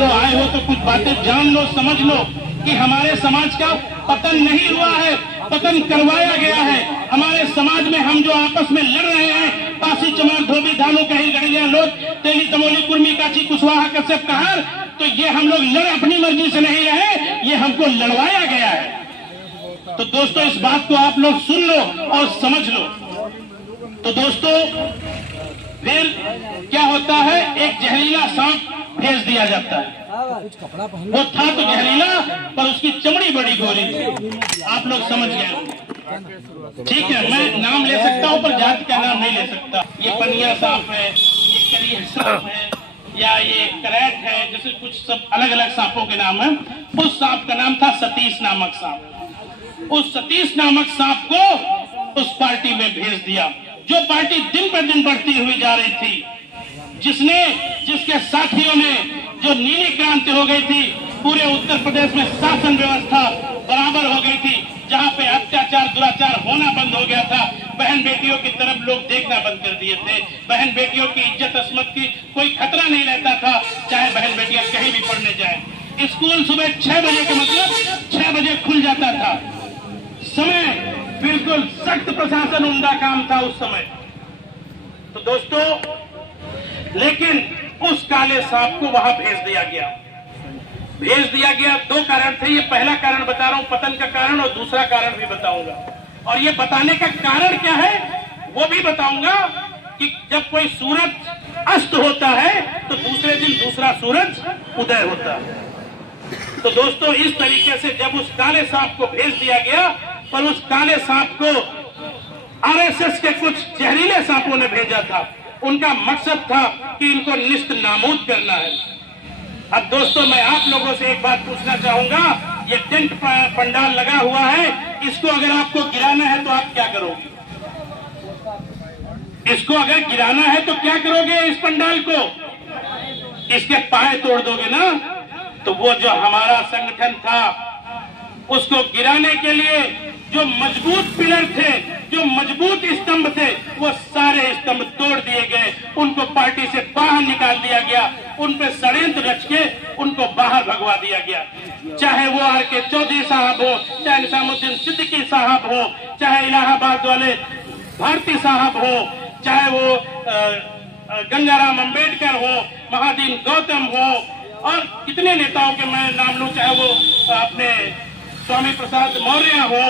लो, आए हो तो कुछ बातें जान लो, समझ लो कि हमारे समाज का पतन नहीं हुआ है, पतन करवाया गया है। हमारे समाज में हम जो आपस में लड़ रहे हैं, पासी चमार धोबी धानु कहीं गड़िया लोग तेली तमोली कुर्मी काची कुशवाहा कश्यप कहर, तो ये हम लोग लड़ अपनी मर्जी से नहीं रहे, ये हमको लड़वाया गया है। तो दोस्तों इस बात को आप लोग सुन लो और समझ लो। तो दोस्तों फिर क्या होता है, एक जहरीला सांप भेज दिया जाता है। वो था तो जहरीला पर उसकी चमड़ी बड़ी गोरी थी। आप लोग समझ गए, ठीक है। मैं नाम ले सकता हूं पर जाति का नाम नहीं ले सकता। ये पनिया सांप है, ये करिया सांप है, या ये करैट है, जैसे कुछ सब अलग अलग सांपों के नाम है। उस सांप का नाम था सतीश नामक सांप। उस सतीश नामक सांप को उस पार्टी में भेज दिया, जो पार्टी दिन पर दिन बढ़ती हुई जा रही थी, जिसके साथियों ने जो नीली क्रांति हो गई थी, पूरे उत्तर प्रदेश में शासन व्यवस्था बराबर हो गई थी, जहां पे अत्याचार दुराचार होना बंद हो गया था। बहन बेटियों की तरफ लोग देखना बंद कर दिए थे। बहन बेटियों की इज्जत अस्मत की कोई खतरा नहीं रहता था, चाहे बहन बेटियां कहीं भी पढ़ने जाए। स्कूल सुबह 6 बजे के मतलब 6 बजे खुल जाता था। समय बिल्कुल सख्त प्रशासन उम्दा काम था उस समय। तो दोस्तों लेकिन उस काले सांप को वहां भेज दिया गया। 2 कारण थे। ये पहला कारण बता रहा हूं, पतन का कारण, और दूसरा कारण भी बताऊंगा। और ये बताने का कारण क्या है वो भी बताऊंगा कि जब कोई सूरज अस्त होता है तो दूसरे दिन दूसरा सूरज उदय होता है। तो दोस्तों इस तरीके से जब उस काले सांप को भेज दिया गया, पर उस काले सांप को आरएसएस के कुछ जहरीले सांपों ने भेजा था। उनका मकसद था कि इनको निस्त नाबूद करना है। अब दोस्तों मैं आप लोगों से एक बात पूछना चाहूंगा, ये टेंट पंडाल लगा हुआ है, इसको अगर आपको गिराना है तो आप क्या करोगे? इसको अगर गिराना है तो क्या करोगे? इस पंडाल को इसके पाए तोड़ दोगे ना? तो वो जो हमारा संगठन था, उसको गिराने के लिए जो मजबूत पिलर थे, जो मजबूत स्तंभ थे, वो सारे स्तंभ तोड़ दिए गए। उनको पार्टी से बाहर निकाल दिया गया। उन पे षड्यंत्र रच के उनको बाहर भगवा दिया गया। चाहे वो आर.के. चौधरी साहब हो, चाहे निजामुद्दीन सिद्दीकी साहब हो, चाहे इलाहाबाद वाले भारती साहब हो, चाहे वो गंगाराम अंबेडकर हो, महादीन गौतम हो, और कितने नेताओं के मैं नाम लूं, चाहे वो अपने स्वामी प्रसाद मौर्य हो।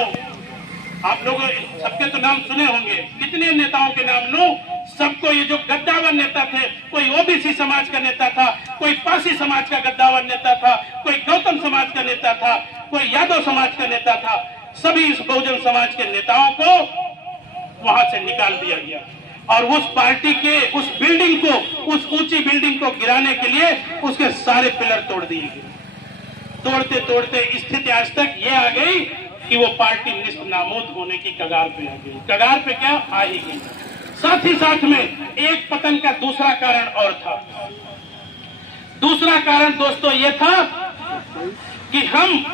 आप लोग सबके तो नाम सुने होंगे, कितने नेताओं के नाम लूं? सबको, ये जो गद्दावर नेता थे, कोई ओबीसी समाज का नेता था, कोई पासी समाज का गद्दावर नेता था, कोई गौतम समाज का नेता था, कोई यादव समाज का नेता था, सभी इस बहुजन समाज के नेताओं को वहां से निकाल दिया गया। और उस पार्टी के उस बिल्डिंग को, उस ऊंची बिल्डिंग को गिराने के लिए उसके सारे पिलर तोड़ दिए गए। तोड़ते तोड़ते स्थिति आज तक ये आ गई कि वो पार्टी निस्त नाबूद होने की कगार पे आ गई। कगार पे क्या आ ही गई। साथ ही साथ में एक पतन का दूसरा कारण और था। दूसरा कारण दोस्तों ये था कि हम,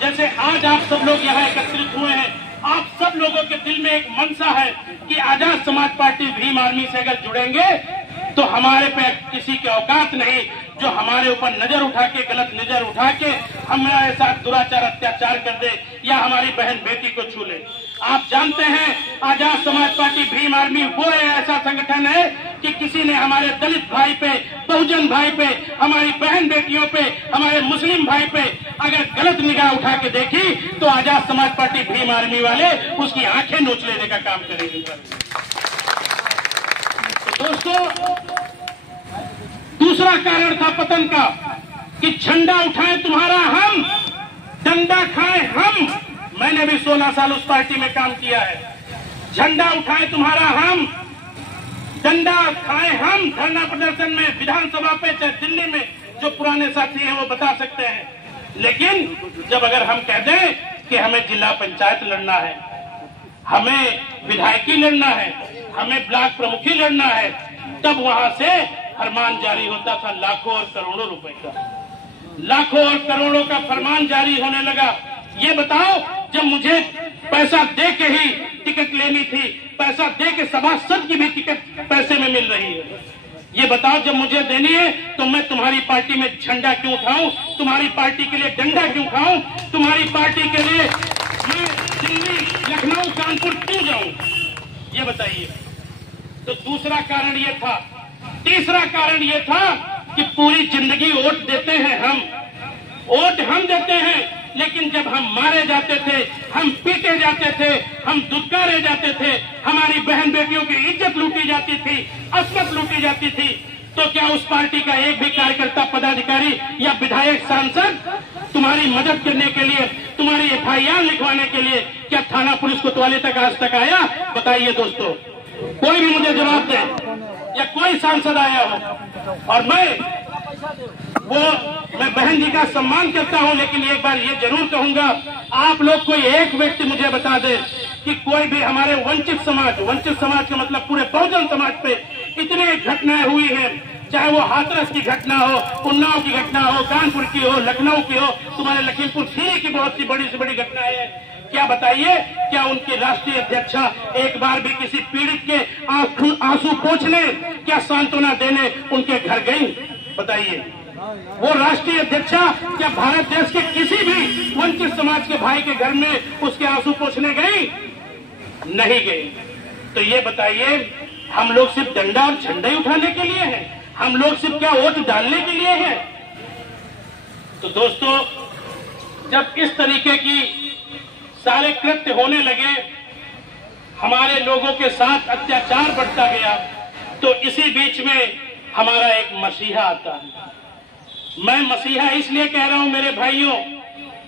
जैसे आज आप सब लोग यहाँ एकत्रित हुए हैं, आप सब लोगों के दिल में एक मनसा है कि आजाद समाज पार्टी भीम आर्मी से अगर जुड़ेंगे तो हमारे पे किसी की औकात नहीं जो हमारे ऊपर नजर उठा के, गलत नजर उठा के हमारे साथ दुराचार अत्याचार कर दे या हमारी बहन बेटी को छू ले। आप जानते हैं आजाद समाज पार्टी भीम आर्मी वो ऐसा संगठन है कि किसी ने हमारे दलित भाई पे, बहुजन भाई पे, हमारी बहन बेटियों पे, हमारे मुस्लिम भाई पे अगर गलत निगाह उठा के देखी तो आजाद समाज पार्टी भीम आर्मी वाले उसकी आंखें नोच लेने का काम करेंगे। तो दोस्तों दूसरा कारण था पतन का कि झंडा उठाए तुम्हारा हम, डंडा खाए हम। मैंने भी 16 साल उस पार्टी में काम किया है। झंडा उठाए तुम्हारा हम, डंडा खाए हम। धरना प्रदर्शन में विधानसभा पे, चाहे दिल्ली में, जो पुराने साथी हैं वो बता सकते हैं। लेकिन जब अगर हम कह दें कि हमें जिला पंचायत लड़ना है, हमें विधायकी लड़ना है, हमें ब्लॉक प्रमुखी लड़ना है, तब वहां से फरमान जारी होता था लाखों और करोड़ों रुपए का। लाखों और करोड़ों का फरमान जारी होने लगा। ये बताओ, जब मुझे पैसा दे के ही टिकट लेनी थी, पैसा दे के सभासद की भी टिकट पैसे में मिल रही है, ये बताओ, जब मुझे देनी है तो मैं तुम्हारी पार्टी में झंडा क्यों उठाऊं, तुम्हारी पार्टी के लिए डंडा क्यों खाऊं, तुम्हारी पार्टी के लिए मैं दिल्ली, लखनऊ, कानपुर क्यों जाऊं, ये बताइए। तो दूसरा कारण ये था। तीसरा कारण ये था कि पूरी जिंदगी वोट देते हैं हम, वोट हम देते हैं, लेकिन जब हम मारे जाते थे, हम पीटे जाते थे, हम दुत्कारे जाते थे, हमारी बहन बेटियों की इज्जत लूटी जाती थी, अस्मत लूटी जाती थी, तो क्या उस पार्टी का एक भी कार्यकर्ता, पदाधिकारी या विधायक, सांसद तुम्हारी मदद करने के लिए, तुम्हारी FIR लिखवाने के लिए क्या थाना पुलिस कोतवाली तक आज तक आया? बताइए दोस्तों, कोई भी मुझे जवाब दे, या कोई सांसद आया हो। और मैं बहन जी का सम्मान करता हूं, लेकिन एक बार ये जरूर कहूंगा, आप लोग कोई एक व्यक्ति मुझे बता दे कि कोई भी हमारे वंचित समाज का मतलब पूरे बहुजन समाज पे इतनी घटनाएं हुई हैं, चाहे वो हाथरस की घटना हो, उन्नाव की घटना हो, कानपुर की हो, लखनऊ की हो, तुम्हारे लखीमपुर खीरी की बहुत सी बड़ी से बड़ी घटनाएं हैं, क्या बताइए, क्या उनकी राष्ट्रीय अध्यक्षा एक बार भी किसी पीड़ित के आंसू पोंछने, क्या सांत्वना देने उनके घर गई? बताइए, वो राष्ट्रीय अध्यक्षा क्या भारत देश के किसी भी वंचित समाज के भाई के घर में उसके आंसू पोंछने गई? नहीं गई। तो ये बताइए, हम लोग सिर्फ डंडा और झंडा ही उठाने के लिए हैं? हम लोग सिर्फ क्या वोट डालने के लिए हैं? तो दोस्तों, जब इस तरीके की सारे कृत्य होने लगे, हमारे लोगों के साथ अत्याचार बढ़ता गया, तो इसी बीच में हमारा एक मसीहा आता है। मैं मसीहा इसलिए कह रहा हूं मेरे भाइयों,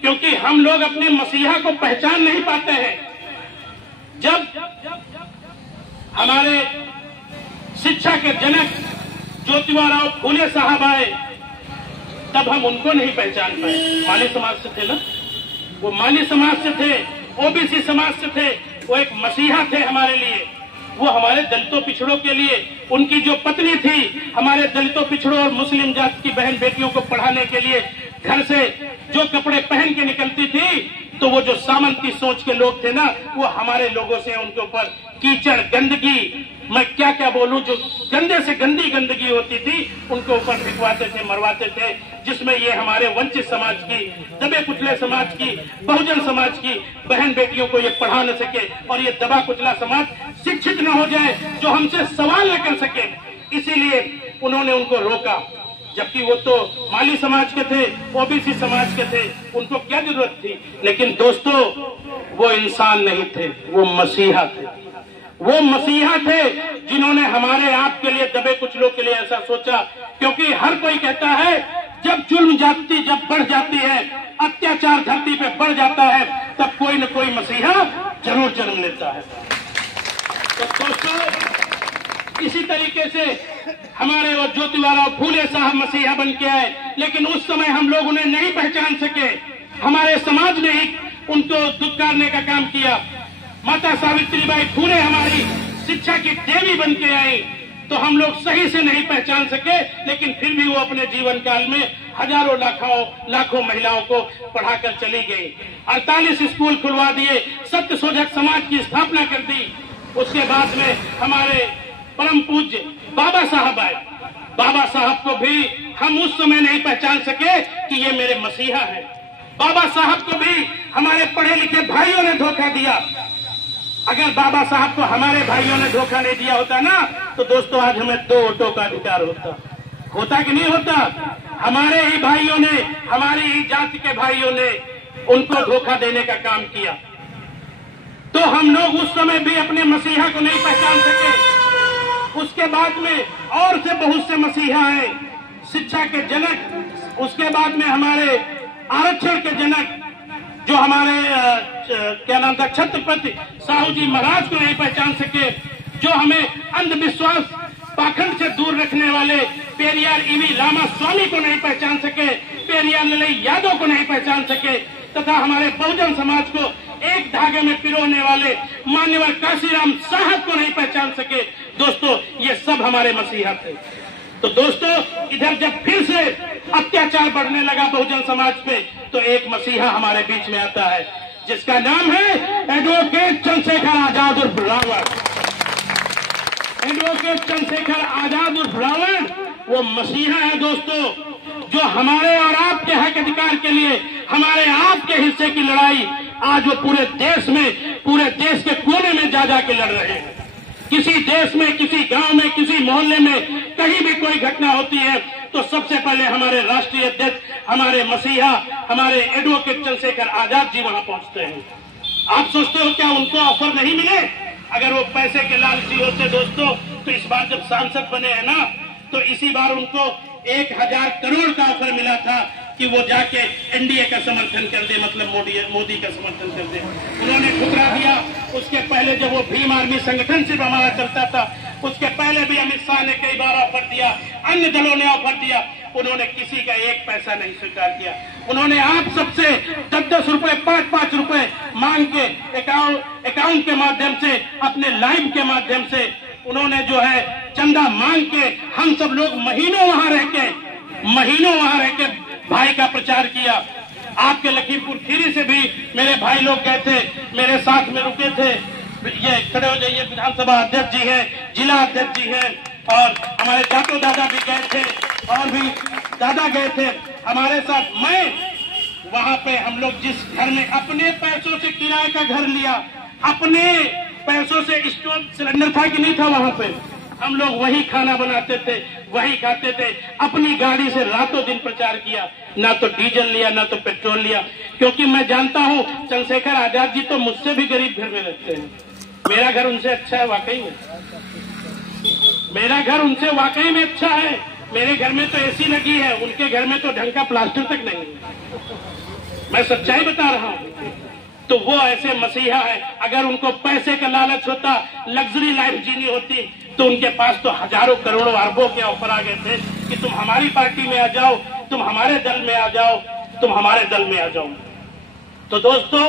क्योंकि हम लोग अपने मसीहा को पहचान नहीं पाते हैं। जब हमारे शिक्षा के जनक ज्योतिबा फूले साहब आए, तब हम उनको नहीं पहचान पाए। माली समाज से थे ना, वो माली समाज से थे, OBC समाज से थे, वो एक मसीहा थे हमारे लिए। वो हमारे दलितों पिछड़ों के लिए, उनकी जो पत्नी थी, हमारे दलितों पिछड़ों और मुस्लिम जाति की बहन बेटियों को पढ़ाने के लिए घर से जो कपड़े पहन के निकलती थी, तो वो जो सामंती सोच के लोग थे ना, वो हमारे लोगों से उनके ऊपर कीचड़, गंदगी, मैं क्या क्या बोलूं, जो गंदे से गंदी गंदगी होती थी, उनके ऊपर भिजवाते थे, मरवाते थे, जिसमें ये हमारे वंचित समाज की, दबे कुचले समाज की, बहुजन समाज की बहन बेटियों को ये पढ़ा न सके, और ये दबा कुचला समाज शिक्षित न हो जाए, जो हमसे सवाल न कर सके, इसीलिए उन्होंने उनको रोका। जबकि वो तो माली समाज के थे, OBC समाज के थे, उनको क्या जरूरत थी? लेकिन दोस्तों, वो इंसान नहीं थे, वो मसीहा थे। वो मसीहा थे जिन्होंने हमारे आपके लिए, दबे कुचलों के लिए ऐसा सोचा। क्योंकि हर कोई कहता है, जब जुल्म जाति जब बढ़ जाती है, अत्याचार धरती पे बढ़ जाता है, तब कोई न कोई मसीहा जरूर जन्म लेता है। तो दोस्तों, इसी तरीके से हमारे वो ज्योतिबा फूले साहब मसीहा बन के आए, लेकिन उस समय हम लोग उन्हें नहीं पहचान सके। हमारे समाज ने ही उनको दुत्कारने का काम किया। माता सावित्रीबाई फूले हमारी शिक्षा की देवी बन के आई, तो हम लोग सही से नहीं पहचान सके, लेकिन फिर भी वो अपने जीवन काल में हजारों लाखों महिलाओं को पढ़ाकर चली गई। 48 स्कूल खुलवा दिए, सत्यशोधक समाज की स्थापना कर दी। उसके बाद में हमारे परम पूज्य बाबा साहब आए। बाबा साहब को भी हम उस समय नहीं पहचान सके कि ये मेरे मसीहा है। बाबा साहब को भी हमारे पढ़े लिखे भाइयों ने धोखा दिया। अगर बाबा साहब को हमारे भाइयों ने धोखा नहीं दिया होता ना, तो दोस्तों आज हमें 2 वोटों का अधिकार होता कि नहीं होता? हमारे ही भाइयों ने, हमारी ही जाति के भाइयों ने उनको धोखा देने का काम किया। तो हम लोग उस समय भी अपने मसीहा को नहीं पहचान सके। उसके बाद में और से बहुत से मसीहा हैं, शिक्षा के जनक। उसके बाद में हमारे आरक्षण के जनक, जो हमारे क्या नाम था, छत्रपति साहू जी महाराज को नहीं पहचान सके, जो हमें अंधविश्वास पाखंड से दूर रखने वाले पेरियार ईवी रामा स्वामी को नहीं पहचान सके, पेरियार ललई यादव को नहीं पहचान सके, तथा हमारे बहुजन समाज को एक धागे में पिरोने वाले मान्यवर काशीराम साहब को नहीं पहचान सके। दोस्तों, ये सब हमारे मसीहा थे। तो दोस्तों, इधर जब फिर से अत्याचार बढ़ने लगा बहुजन समाज पे, तो एक मसीहा हमारे बीच में आता है, जिसका नाम है एडवोकेट चंद्रशेखर आजाद उर्फ रावत। एडवोकेट चंद्रशेखर आजाद उर्फ रावण वो मसीहा है दोस्तों, जो हमारे और आपके हक अधिकार के लिए, हमारे आपके हिस्से की लड़ाई आज वो पूरे देश में, पूरे देश के कोने में जा के लड़ रहे हैं। किसी देश में, किसी गांव में, किसी मोहल्ले में कहीं भी कोई घटना होती है तो सबसे पहले हमारे राष्ट्रीय अध्यक्ष, हमारे मसीहा, हमारे एडवोकेट चंद्रशेखर आजाद जी वहां पहुंचते हैं। आप सोचते हो क्या उनको ऑफर नहीं मिले? अगर वो पैसे के लालची होते दोस्तों तो इस बार जब सांसद बने हैं ना, तो इसी बार उनको 1000 करोड़ का ऑफर मिला था कि वो जाके एनडीए का समर्थन कर दे, मतलब मोदी का समर्थन कर दे। उन्होंने ठुकरा दिया। उसके पहले जब वो भीम आर्मी संगठन से हमारा चलता था, उसके पहले भी अमित शाह ने कई बार ऑफर दिया, अन्य दलों ने ऑफर दिया, उन्होंने किसी का 1 पैसा नहीं स्वीकार किया। उन्होंने आप सबसे 10-10 रुपए, 5-5 रुपए मांग के अकाउंट के माध्यम से, अपने लाइव के माध्यम से उन्होंने जो है चंदा मांग के, हम सब लोग महीनों वहां रह के भाई का प्रचार किया। आपके लखीमपुर खीरी से भी मेरे भाई लोग गए थे, मेरे साथ में रुके थे। ये खड़े हो जाइए, विधानसभा अध्यक्ष जी हैं, जिला अध्यक्ष जी हैं, और हमारे जाटो दादा भी गए थे, और भी दादा गए थे हमारे साथ। मैं वहां पे, हम लोग जिस घर में अपने पैसों से किराए का घर लिया, अपने पैसों से स्टोव सिलेंडर था कि नहीं था, वहां पे हम लोग वही खाना बनाते थे, वही खाते थे। अपनी गाड़ी से रातों दिन प्रचार किया, ना तो डीजल लिया, ना तो पेट्रोल लिया, क्योंकि मैं जानता हूं चंद्रशेखर आजाद जी तो मुझसे भी गरीब घर में रहते हैं। मेरा घर उनसे अच्छा है, वाकई में मेरा घर उनसे वाकई में अच्छा है। मेरे घर में तो एसी लगी है, उनके घर में तो ढंग का प्लास्टर तक नहीं है। मैं सच्चाई बता रहा हूं। तो वो ऐसे मसीहा है। अगर उनको पैसे का लालच होता, लग्जरी लाइफ जीनी होती, तो उनके पास तो हजारों करोड़ों अरबों के ऑफर आ गए थे कि तुम हमारी पार्टी में आ जाओ, तुम हमारे दल में आ जाओ, तुम हमारे दल में आ जाओ। तो दोस्तों,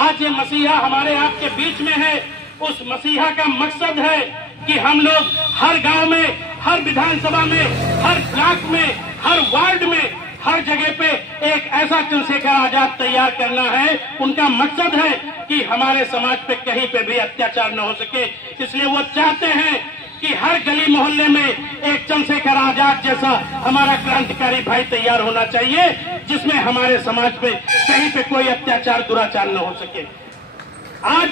आज ये मसीहा हमारे आपके बीच में है। उस मसीहा का मकसद है कि हम लोग हर गांव में, हर विधानसभा में, हर ब्लॉक में, हर वार्ड में, हर जगह पे एक ऐसा चंद्रशेखर आजाद तैयार करना है। उनका मकसद है कि हमारे समाज पे कहीं पे भी अत्याचार न हो सके। इसलिए वो चाहते हैं कि हर गली मोहल्ले में एक चंद्रशेखर आजाद जैसा हमारा क्रांतिकारी भाई तैयार होना चाहिए, जिसमें हमारे समाज पे कहीं पे कोई अत्याचार, दुराचार न हो सके। आज